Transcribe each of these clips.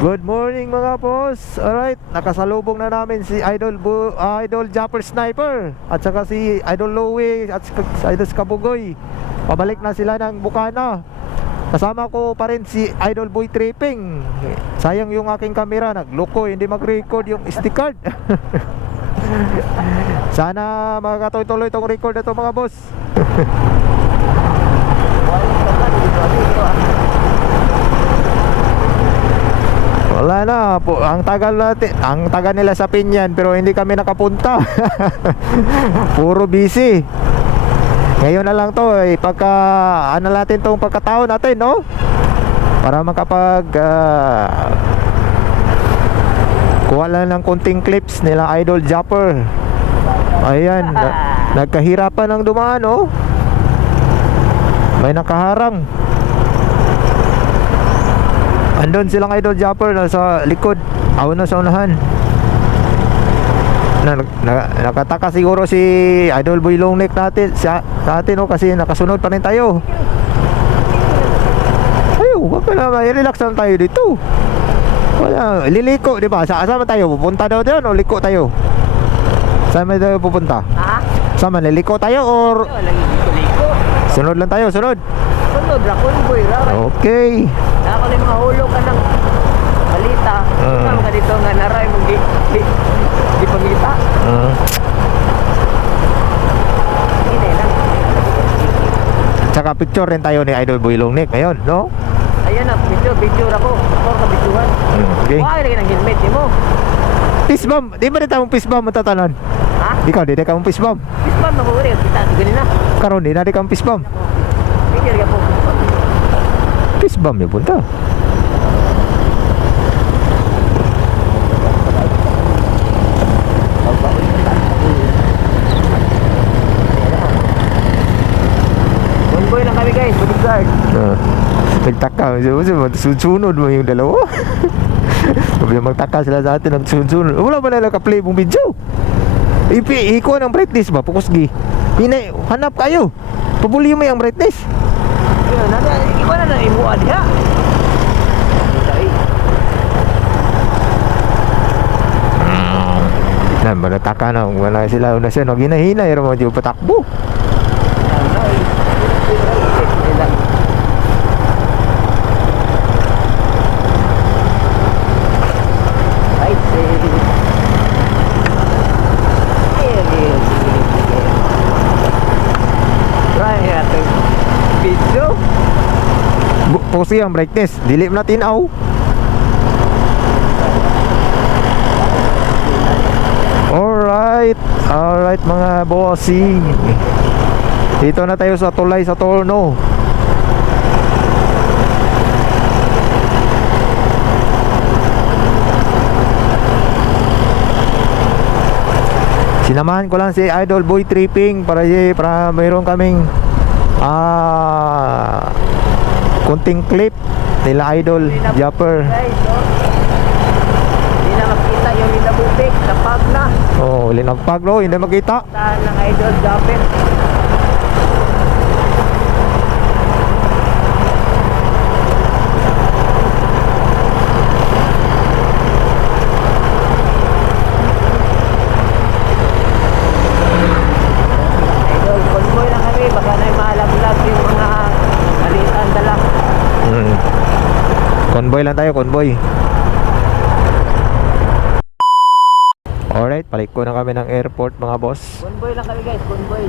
Good morning mga boss. Alright, nakasalubong na namin si Idol Japper Sniper at saka si Idol Louie at si Idol Skabugoy. Pabalik na sila ng Bukana. Kasama ko pa rin si Idol Boy Tripping. Sayang yung aking camera, nagloko, hindi mag-record yung SD card. Sana makakatuloy itong record na ito mga boss. Wala na po, ang tagal nila sa Pinyan pero hindi kami nakapunta. Puro busy. Ngayon na lang to pagka ano natin tong pagkataon natin, no? Para makapag kuha lang ng konting clips nila Idol Japper. Ayan, nagkahirapan ng dumaan, no? May nakaharang. Andun silang Idol Japper sa likod, na sa unahan. Nakataka siguro si Idol Boy Longneck natin sa atin, no? Kasi nakasunod pa rin tayo. Ayaw, wag ka na, relax lang tayo dito. Wala, liliko, di ba? Saan tayo? Pupunta daw doon o liko tayo? Saan tayo pupunta? Ha? Saan, liliko tayo or Liko. sunod lang tayo, sunod? Sunod, rakon boy, Okay. ako na mga hulog ka ng balita. Saan ka dito nga naray mong di pangita? Hindi lang. Tsaka picture rin tayo ni Idol Boy Longneck ngayon, no? Ayan na, picture ako. Ako ka picturean. Okay. Why lagi ng helmet mo? Peace bomb, di ba rin tayong peace bomb matatanan? Ha? Ikaw, di ka mong peace bomb. Pispan na ko rin. Kita, ganina. Karon, di na di ka mong peace bomb. Picture ka po. Peace bomb yung punta. Bonboy lang kami guys, bodyguard. Nagtaka, sunod mo yung dalawa. Sabi magtaka sila sa atin, nagsunod. Wala ba na naka-play mong video? Iko ng brightness ba? Pukusgi. Hanap kayo. Pabuli mo yung brightness. Ayun, ikaw na imuha diha. Manataka na, wala sila una siya, ginahina, pero mo dito patakbo. Pusi ang brightness, dili mo na tinaw. Alright mga bossing. Dito na tayo sa tulay sa Torno. Sinamahan ko lang si Idol Boy Tripping para mayroon kaming kunting clip nila Idol Japper. Hindi na makita yung linabubik, napag na. Oh, linagpag no, hindi makita. Saan ng Idol Japper? Idol, convoy lang kami, baka na malaglag yung mga malitan dala. Convoy lang tayo, convoy. Alright, paliko na kami ng airport mga boss. Convoy lang kami guys, convoy.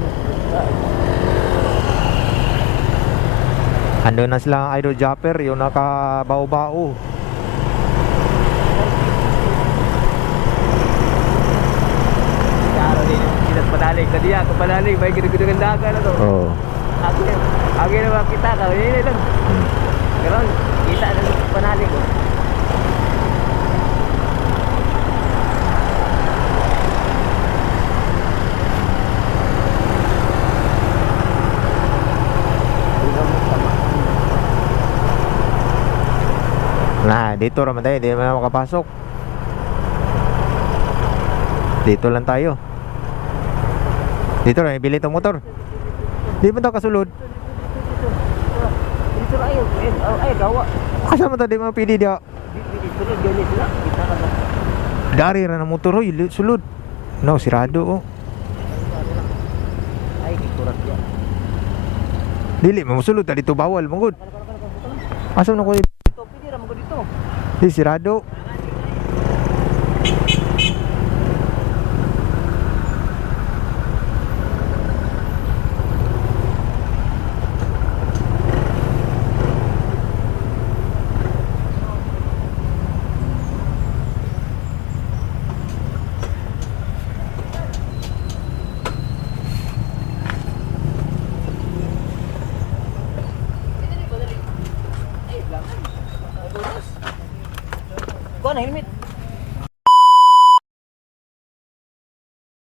Ando na sila ang Idol Japper, yung nakabao-bao. Karo din, sinas panalig na diya, kung panalig, may ginagin ng daga na to. Oh. Agi na makita ka, hindi lang. Karon, kita na ng panalig. Nah, dito naman tayo, hindi naman makapasok. Dito lang tayo. Dito na, ibili itong motor. Di ba ito kasulod? Dito lang yun. Ay, gawa. Asa mo tadi mga pili dia? Dito Sulod gani sila. Kita ka na. Dari ra na motor oy, sulod. No, sirado oh. Ay, kikurat ya. Dili mamusulod ta dito bawal mangod. Asa na ko Dito, pwede ra mo dito. di sirado.